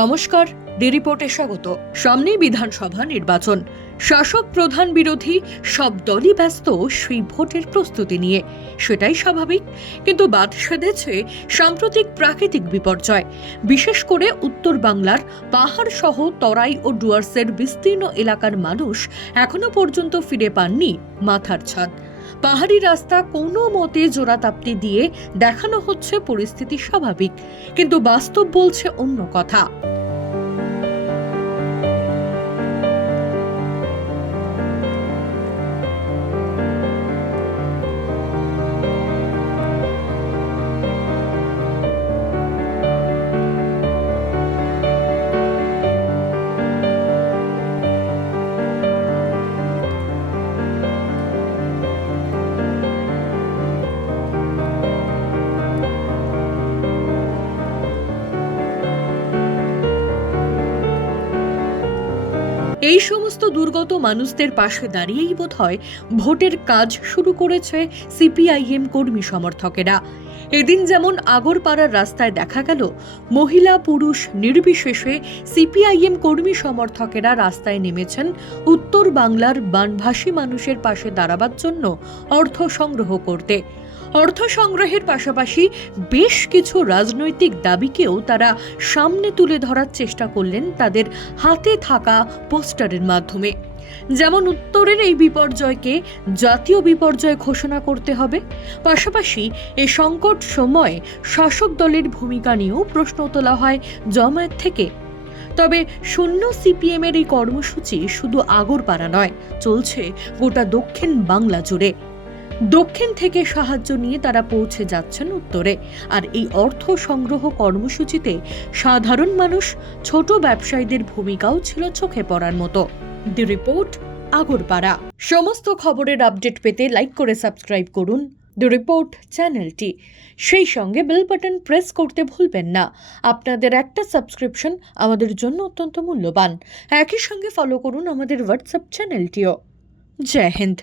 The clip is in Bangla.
নমস্কার দি রিপোর্টে স্বাগত। সামনেই বিধানসভা নির্বাচন। শাসক প্রধান বিরোধী সব দলই ব্যস্ত সেই ভোটের প্রস্তুতি নিয়ে। সেটাই স্বাভাবিক, কিন্তু বাদ সেধেছে সাম্প্রতিক প্রাকৃতিক বিপর্যয়। বিশেষ করে উত্তর বাংলার পাহাড় সহ তরাই ও ডুয়ার্সের বিস্তীর্ণ এলাকার মানুষ এখনও পর্যন্ত ফিরে পাননি মাথার ছাদ। পাহাড়ি রাস্তা কোনো মতে জোড়াতাপ্তি দিয়ে দেখানো হচ্ছে পরিস্থিতি স্বাভাবিক, কিন্তু বাস্তব বলছে অন্য কথা। এই সমস্ত দুর্গত মানুষদের পাশে দাঁড়িয়েই বোধ হয় ভোটের কাজ শুরু করেছে সিপিআইএম কর্মী সমর্থকেরা। এদিন যেমন আগরপাড়ার রাস্তায় দেখা গেল, মহিলা পুরুষ নির্বিশেষে সিপিআইএম কর্মী সমর্থকেরা রাস্তায় নেমেছেন উত্তর বাংলার বানভাসী মানুষের পাশে দাঁড়াবার জন্য অর্থ সংগ্রহ করতে। অর্থ সংগ্রহের পাশাপাশি বেশ কিছু রাজনৈতিক দাবিকেও তারা সামনে তুলে ধরার চেষ্টা করলেন তাদের হাতে থাকা পোস্টারের মাধ্যমে। যেমন উত্তরের এই বিপর্যয়কে জাতীয় বিপর্যয় ঘোষণা করতে হবে, পাশাপাশি এ সংকট সময়ে শাসক দলের ভূমিকা নিয়েও প্রশ্ন তোলা হয় জমায়েত থেকে। তবে শূন্য সিপিএমের এই কর্মসূচি শুধু আগরপাড়া নয়, চলছে গোটা দক্ষিণ বাংলা জুড়ে। দক্ষিণ থেকে সাহায্য নিয়ে তারা পৌঁছে যাচ্ছেন উত্তরে। আর এই অর্থ সংগ্রহ কর্মসূচিতে সাধারণ মানুষ, ছোট ব্যবসায়ীদের ভূমিকাও ছিল চোখে পড়ার মতো। The report, Agarpara. সমস্ত খবরের আপডেট পেতে লাইক করে সাবস্ক্রাইব করুন। দি রিপোর্ট চ্যানেলটি। সেই সঙ্গে বেল বাটন প্রেস করতে ভুলবেন না। আপনাদের একটা সাবস্ক্রিপশন আমাদের জন্য অত্যন্ত মূল্যবান। একই সঙ্গে ফলো করুন আমাদের হোয়াটসঅ্যাপ চ্যানেলটিও। জয় হিন্দ।